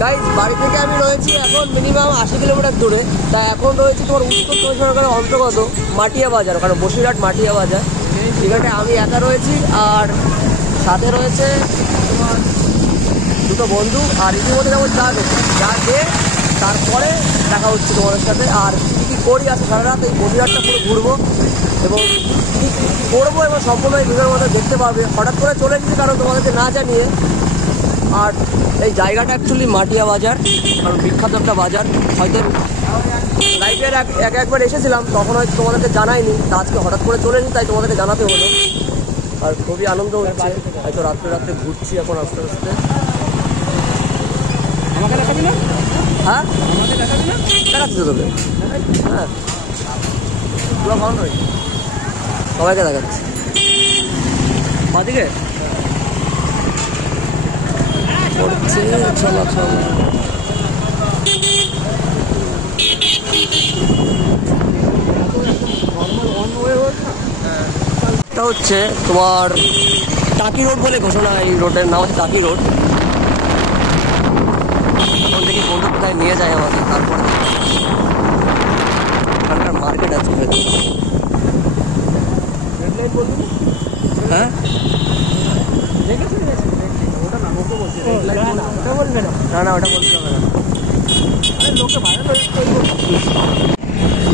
Guys বাড়ি থেকে আমি রয়েছি এখন মিনিমাম 80 কিলোমিটার দূরে। তা এখন রয়েছে তোমার উত্তর চব্বিশ পরগনার অন্তর্গত মাটিয়া বাজার, কারণ বসিরহাট মাটিয়া বাজার। সেখানে আমি একা রয়েছি আর সাথে রয়েছে তোমার দুটো বন্ধু। আর ইতিমধ্যে যেমন যা দিয়ে তারপরে দেখা হচ্ছে তোমাদের সাথে। আর কী কী করি আছে সারা রাত এই বসিরহাটটা পুরো ঘুরবো এবং কী করবো এবং সম্পূর্ণ এই ভিডিওর মধ্যে দেখতে পারবে। হঠাৎ করে চলে এসেছি কারণ তোমাদেরকে না জানিয়ে। আর এই জায়গাটা অ্যাকচুয়ালি মাটিয়া বাজার, কারণ বিখ্যাত একটা বাজার। হয়তো লাইফের একবার এসেছিলাম, তখন হয়তো তোমাদেরকে জানাইনি। আজকে হঠাৎ করে চলে এসেছি, তাই তোমাদেরকে জানাতে হলো। আর খুবই আনন্দ হচ্ছে, হয়তো রাত্রে ঘুরছি এখন আস্তে আস্তে। আমাকে দেখাবি না? হ্যাঁ আমাকে দেখাবি না? দেখাচ্ছি তো তোকে। হ্যাঁ পুরো ভালো রয়েছে, সবাইকে দেখাচ্ছি। বাদিকে পড়ছে চলাচল। এটা হচ্ছে তোমার টাকি রোড বলে ঘোষণা। এই রোডের নাম হচ্ছে টাকি রোড। এখন দেখি বন্ধু কোথায় নিয়ে যায় আমাকে, তারপরে এখানকার মার্কেট আছে। হ্যাঁ না না ওটা বলতে হবে না।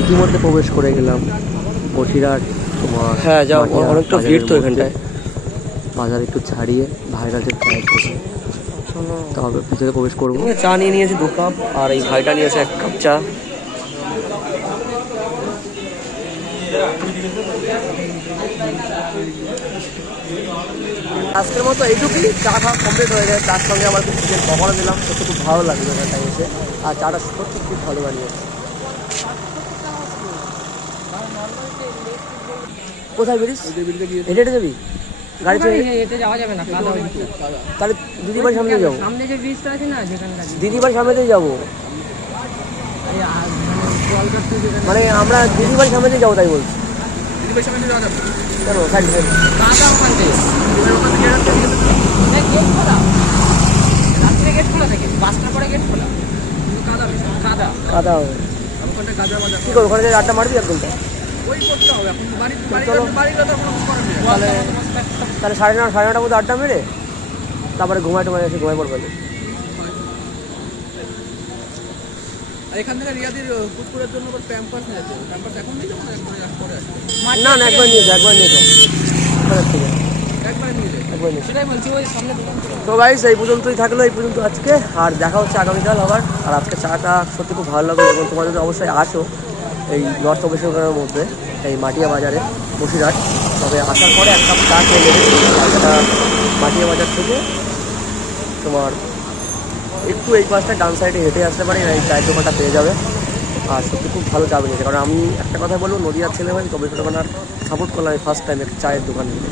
ইতিমধ্যে প্রবেশ করে গেলাম বসিরহাট তোমার। হ্যাঁ যাও, অনেকটা ভিড় তো এখানটায়। বাজার একটু ছাড়িয়ে ভাইরাল যে তবে ভিতরে প্রবেশ করবো। চা নিয়ে নিয়েছি 2 কাপ, আর এই ভাইটা নিয়েছে 1 কাপ চা। আজকের মতো এইটুকুই। চা খাওয়া কমপ্লিট হয়ে যায়, তার সঙ্গে আমার কিছু চিকেন পকোড়া দিলাম। সত্যি খুব ভালো লাগলো এখানটায় এসে। আর চাটা সত্যি খুব ভালো বানিয়েছে। কোথায় বেরিস? হেঁটে হেঁটে যাবি? গাড়ি চলে হেঁটে যাওয়া যাবে না, তাহলে দিদি বাড়ির সামনে যাবো। সামনে যে ব্রিজটা আছে না, যেখানটা দিদি বাড়ির সামনে দিয়ে যাবো। মানে আমরা দিদি বাড়ির সামনে দিয়ে যাবো, তাই বলছি। দিদি বাড়ির সামনে যাওয়া যাবে কেন? সাইড কাদা ওখান থেকে গেট খোলা, রাত্রে গেট খোলা থাকে, 5টার পরে গেট খোলা। কাদা কাদা কাদা হবে। ওখানে কাদা বাজার কী করবো? ওখানে আড্ডা মারবি এক ঘন্টা? ওই করতে হবে এখন। বাড়ি তাহলে 9:30 মধ্যে আড্ডা মেরে তারপরে ঘুমাই এসে ঘুমাই পড়বে। আর এখান থেকে রিয়াদির কুকুরের জন্য প্যাম্পাস নিয়ে যেতে হবে। প্যাম্পাস এখন নিয়ে যাবো না, পরে আসবে? না না, একবার নিয়ে যাও, একবার নিয়ে যাও। একবারে নিয়ে যাই, একবার নিয়ে। সেটাই বলছি। ওই সামনে দোকান। তো গাইস এই পর্যন্তই থাকলো, এই পর্যন্ত আজকে। আর দেখা হচ্ছে আগামীকাল আবার। আর আজকে চাটা সত্যি খুব ভালো লাগলো। এবং তোমরা যদি অবশ্যই আসো এই নর্থ চব্বিশ পরগনার মধ্যে এই মাটিয়া বাজারে বসিরহাট, তবে আসার পরে 1 কাপ চা খেয়ে নেবে। সেটা মাটিয়া বাজার থেকে তোমার একটু এই পাশটা ডান সাইডে হেঁটে আসতে পারি, এই চায়ের দোকানটা পেয়ে যাবে। আর সত্যি খুব ভালো চা বেরিয়েছে। কারণ আমি একটা কথা বলবো, নদীয়ার ছেলে হয়ে চব্বিশ পরগনার সাপোর্ট করলাম। আমি ফার্স্ট টাইম একটা চায়ের দোকান নিয়ে।